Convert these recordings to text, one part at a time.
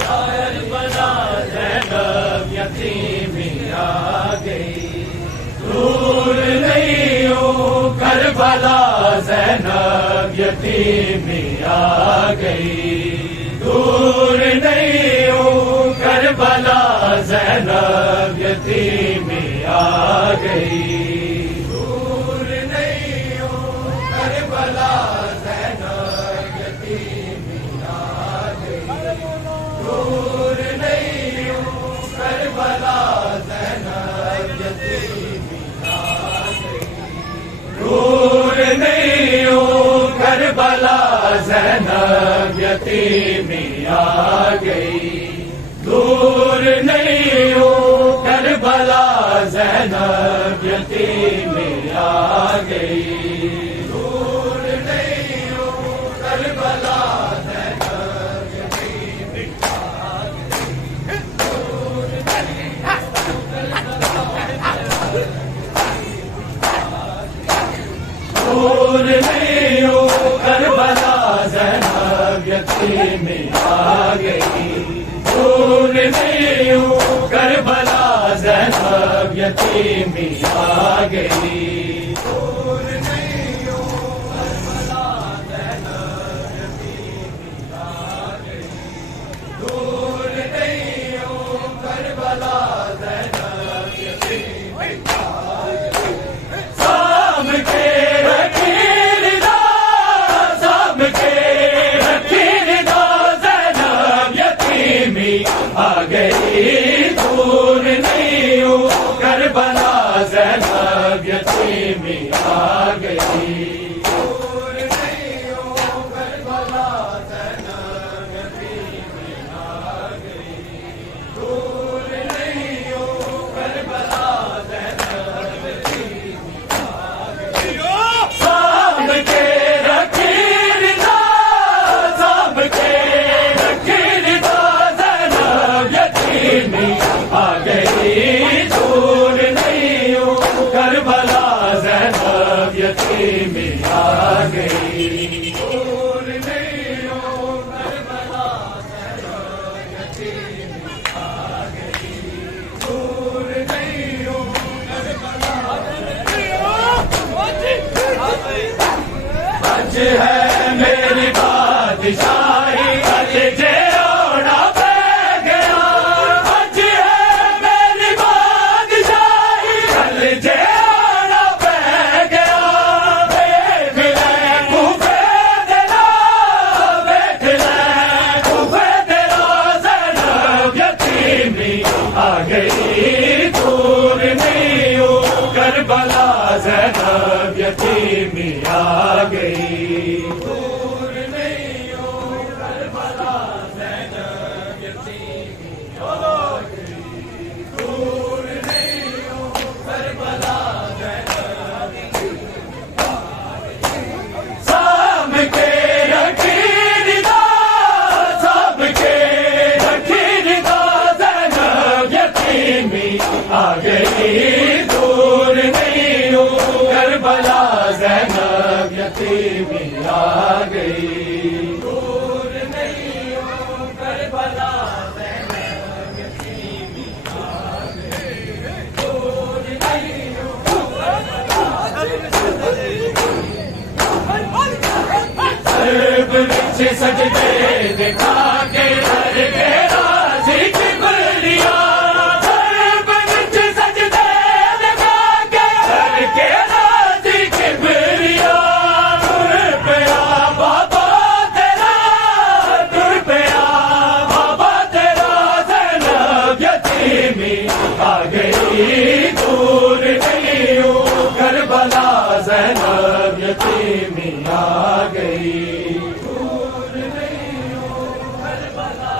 کربلا زینب یتیمی آ گئی، دور نہیں ہوں کربلا زینب یتیمی آ گئی، دور نہیں ہوں کربلا زینب یتیمی آ گئی، دور نہیں ہوں کربلا زینب یتیمی آ گئی، دور نہیں ہوں کربلا زینب یتیمی آ گئی، دور نہیں ہوں کربلا زینب یتیمی آ گئی، دور نہیں ہوں کربلا زینب یتیمی آ گئی، دور نہیں ہوں کربلا زینب یتیمی آ گئی، دور نہیں ہوں کربلا زینب یتیمی آ گئی، دور نہیں ہوں کربلا زینب یتیمی آ گئی، دور نہیں ہوں کربلا زینب یتیمی آ گئی، دور نہیں ہوں کربلا زینب یتیمی آ گئی، سام کے آ گئی، دور نہیں ہوں کربلا زینب یتیمی آ گئی، دور نہیں ہوں کربلا زینب یتیمی آ گئی، دور نہیں ہوں کربلا زینب یتیمی آ گئی، سام کے آ گئی، دور نہیں ہوں کربلا زینب یتیمی آ گئی، دور نہیں ہوں کربلا زینب یتیمی آ گئی، دور نہیں ہوں کربلا آج ہے میری بادشاہی کلیجے آ گئی، دور نہیں ہوں کربلا زینب یتیمی آ گئی، دور نہیں ہوں کربلا زینب یتیمی آ گئی، دور نہیں ہوں کربلا زینب یتیمی آ گئی، سام کے رکھی دا، سام کے رکھی دا زینب یتیمی آ گئی، دور نہیں ہوں کربلا زینب یتیمی آ گئی، دور نہیں ہوں کربلا زینب یتیمی آ گئی، دور نہیں ہوں کربلا سرب وچ سجدے دکھا کے ہر کے راضی کبریا، سرب وچ سجدے دکھا کے ہر کے راضی کبریا، تر پیا بابا تیرا، تر پیا بابا تیرا زینب یتیمی آ گئی، دور نہیں ہوں کربلا زینب یتیمی آ گئی، دور نہیں ہوں کربلا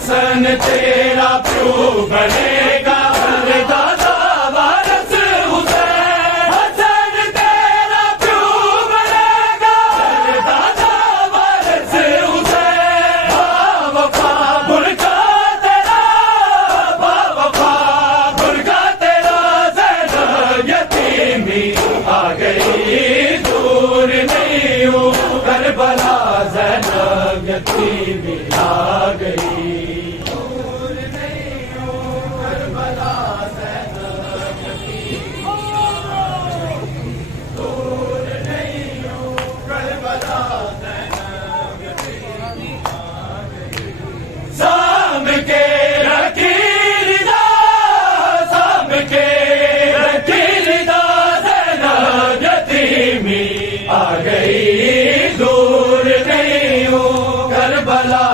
حسن تیرا پیو بنے گا دادا وارث حسین حسن تیرا پیو بنے گا دادا وارث حسین وفا برکا تیرا وفا برکا تیرا زینب یتیمی آ گئی دور نہیں ہوں کربلا زینب یتیمی آ گئی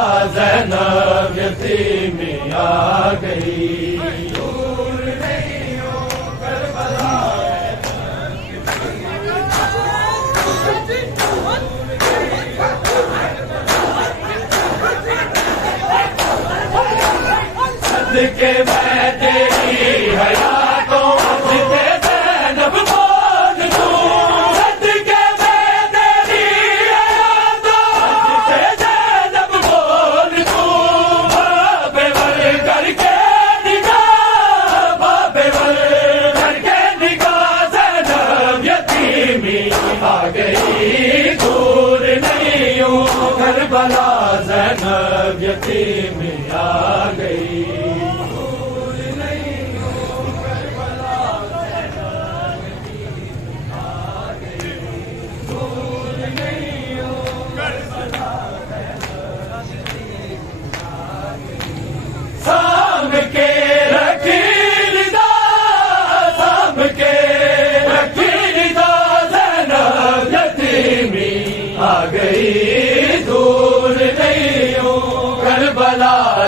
زینب یتیمی آ گئی دور نہیں ہو کربلا صدقے میں تیری حیاتوں جتے زینب بول دوں صدقے میں تیری حیاتوں جتے زینب بول دوں بابے ور کر کے نگاہ بابے ور کر کے نگاہ زینب یتیمی آ گئی دور نہیں ہوں کربلا زینب یتیمی آ گئی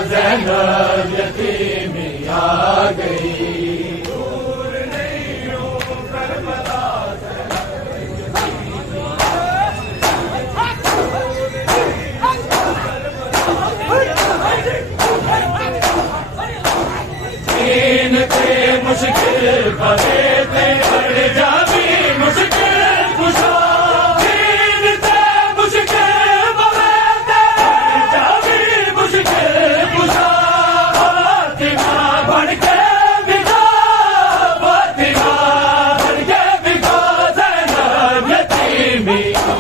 زینب یتیمی آ گئی دور نہیں ہوں کربلا دین کے مشکل بنے تھے بڑھ جاوی مشکل کشا دین کے مشکل بنے تھے بڑھ جاوی مشکل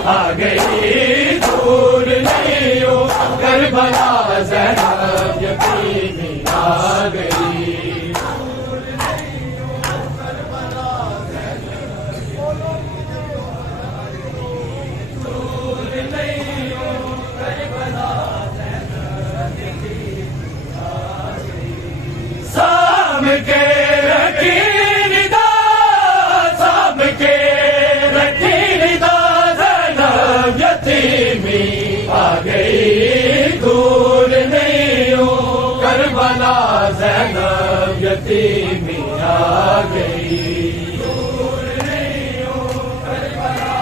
آ گئی دور نہیں ہو کربلا زینب یتیمی آ گئی دور نہیں ہو کربلا دور نہیں ہو کربلا سام کے رکھی دا سام کے یتیمی آ گئی دور نہیں ہوں کربلا زینب یتیمی آ گئی دور نہیں ہوں کربلا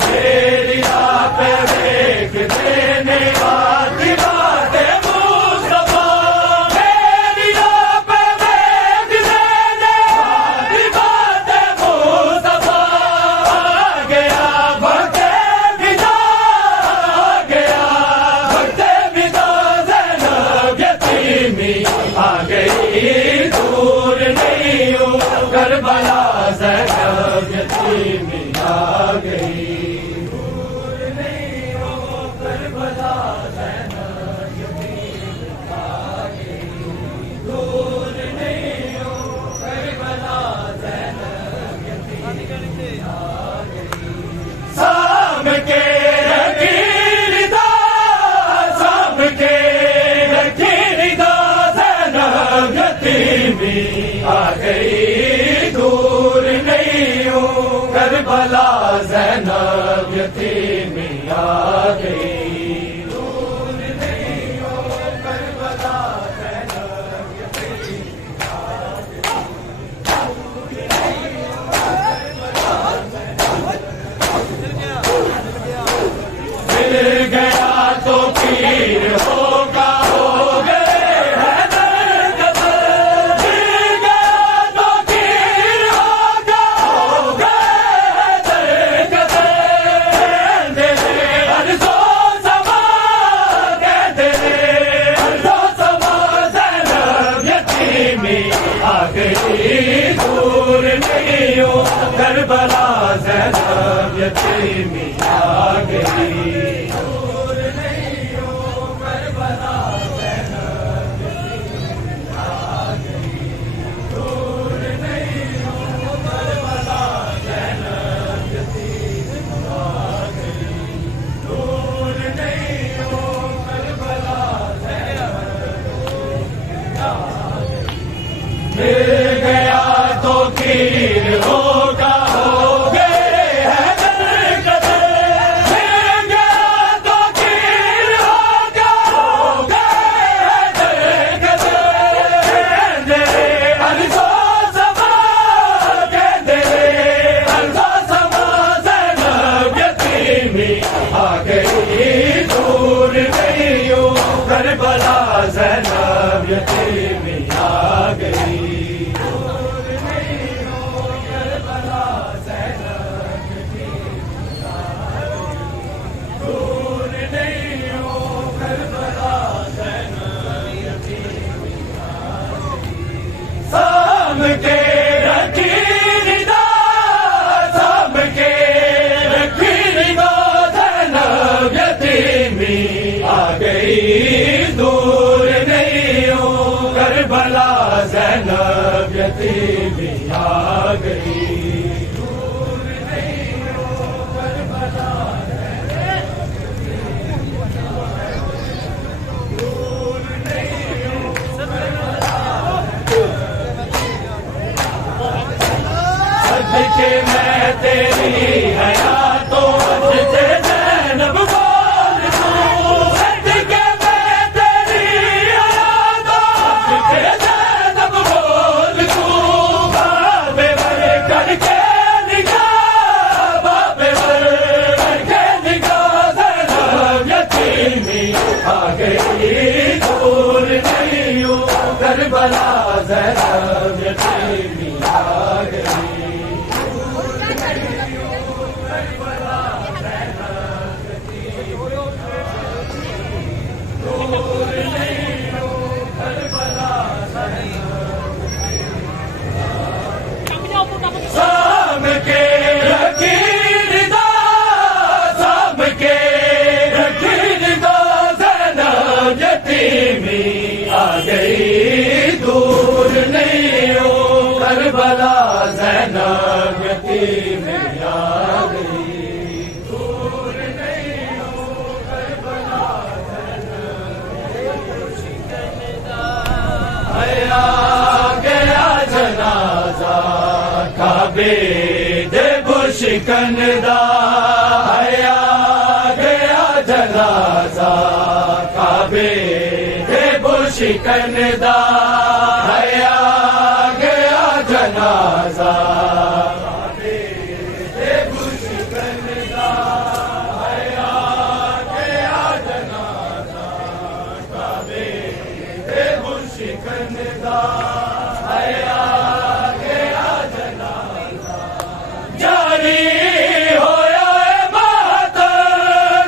میری رات دیکھ دینے والی باتیں آ گئی دور نہیں ہوں کربلا زینب یتیمی آ گئی دور نہیں ہوں کربلا زینب یتیمی آ گئی دور نہیں ہوں کربلا زینب یتیمی آ گئی سام کے آ گئی دور نہیں ہوں کربلا زینب یتیمی آ گئی دور نہیں ہوں کربلا زینب یتیمی آ گئی نہیں ہوں کربلا زینب یتیمی آ گئی دور نہیں ہوں کربلا زینب یتیمی آ گئی دور نہیں ہوں کربلا زینب یتیمی آ گئی دور نہیں ہوں کربلا مل گیا تو پیر ہوگا ہو گئے ہیں درگزر مل گیا تو پیر ہوگا ہو گئے ہیں درگزر کہندے ارض و سما کہندے ارض و سما زینب یتیمی آ گئی دور نہیں ہوں کربلا زینب یتیمی آ گئی سام کے رکھی ندا سام کے رکھی ندا زینب یتیمی آ گئی دور نہیں ہوں کربلا زینب یتیمی آ گئی دور نہیں ہوں کربلا دور نہیں ہوں کہ میں تیری حیاتوں سے زینب بول دوں کہ میں تیری حیاتوں سے زینب بول دوں بابے بر کر کے نگاہ بابے بر کر کے نگاہ زینب یتیمی آ گئی دور نہیں ہوں کربلا زینب یتیمی آ گئی سام کے رکھی ندا سام کے رکھی ندا زینب یتیمی آ گئی دور نہیں ہوں کربلا زینب یتیمی آ گئی دور نہیں ہوں کربلا آیا گیا جنازہ کعبے دے بشکندہ آیا گیا جنازہ کعبے دے بشکندہ آیا گیا جنازہ کعبے دے بشکندہ آیا گیا جنازہ کعبے دے بشکندہ آیا گیا جنازہ جاری ہویا اے بات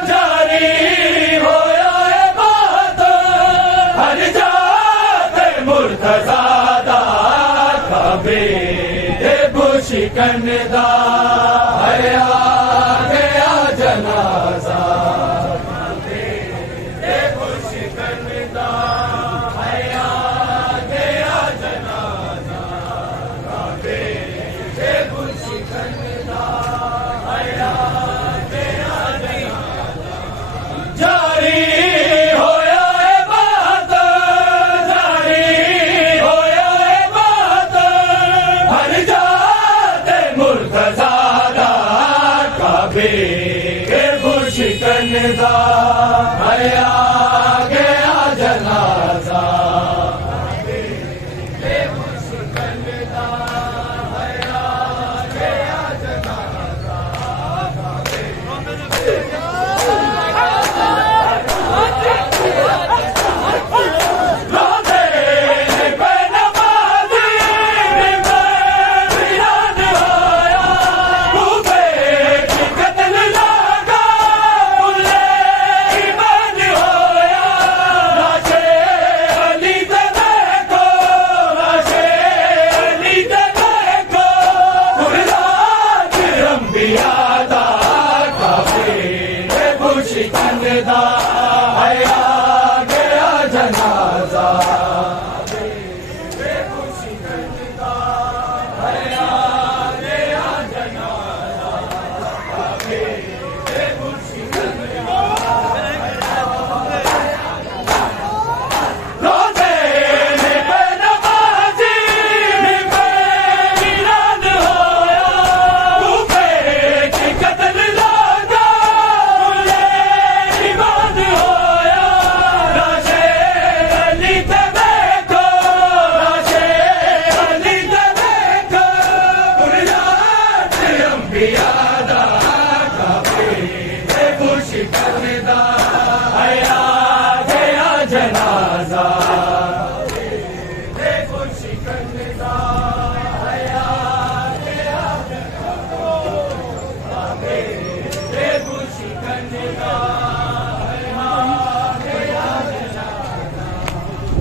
جاری ہویا اے بات ہر جات مرتضیٰ دا کعبے دے بشکندہ آیا گیا جنازہ کعبے دے بشکندہ آیا گیا جنازہ کعبے دے بشکندہ آیا گیا جنازہ جاری ہویا اے بات جاری ہویا اے بات ہر جات مرتضیٰ دا کعبے دے بشکندہ آیا گیا جنازہ کعبے دے بشکندہ آیا گیا جنازہ قتل لگا کبریادا کعبے شکندا آیا گیا جنازہ شکندا آیا گیا شکندا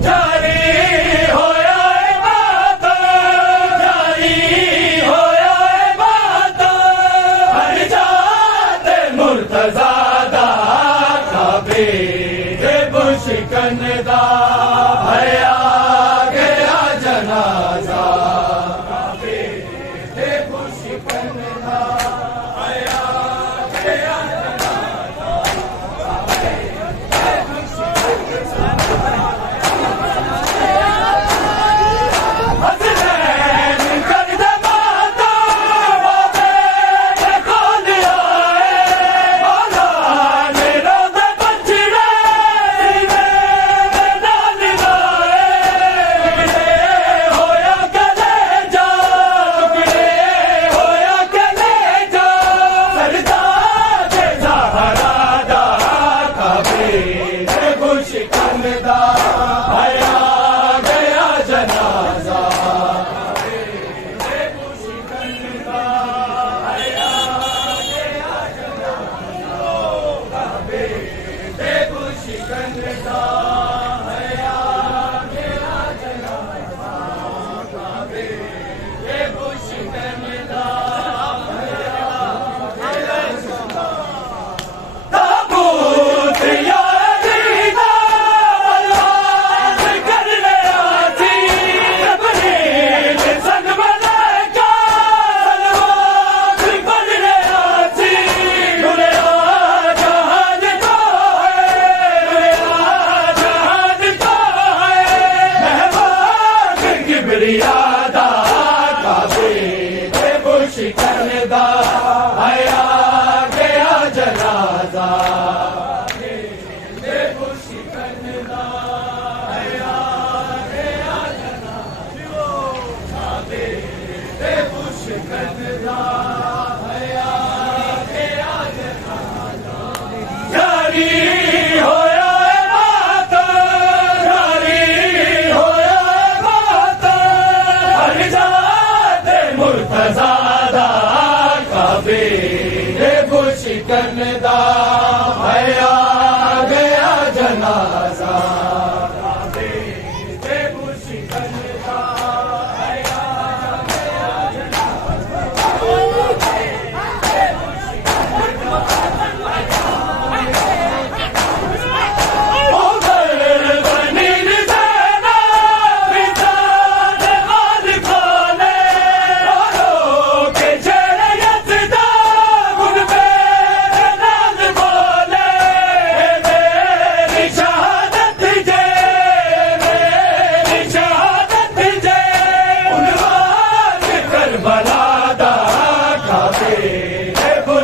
جاری ہویا بات جاری ہویا بات ہر جات مرتضی دا کعبے شکندا آیا گیا جنازہ کعبے شکندا آیا گیا کبریادا کعبے شکندا آیا گیا جنازہ شکندا آیا گیا جنازہ شکندا آیا گیا جنازہ جاری ہویا بات جاری ہویا بات ہر جات مرتضی دا کعبے شکندا آیا گیا جنازہ کعبے شکندا آیا گیا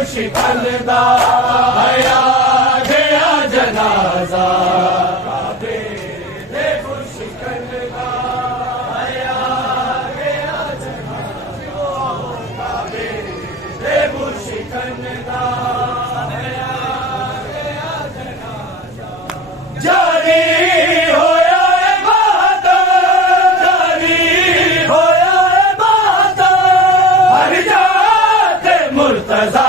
شکندا آیا گیا جنازہ کعبے شکندا آیا گیا جنازہ کعبے شکندا آیا گیا جنازہ جاری ہویا بات جاری ہویا بات ہر جات مرتضی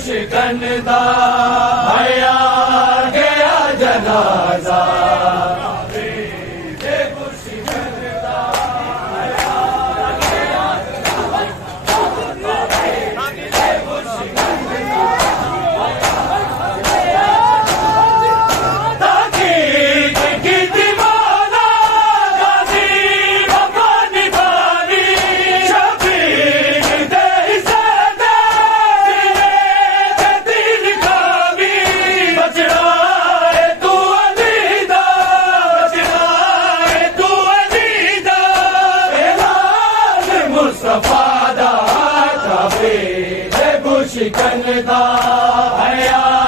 شکندا آیا گیا جنازہ شکندا آیا گیا تحقیق کی دیوانہ غازی وفا نبھانی شفیق شکندا آیا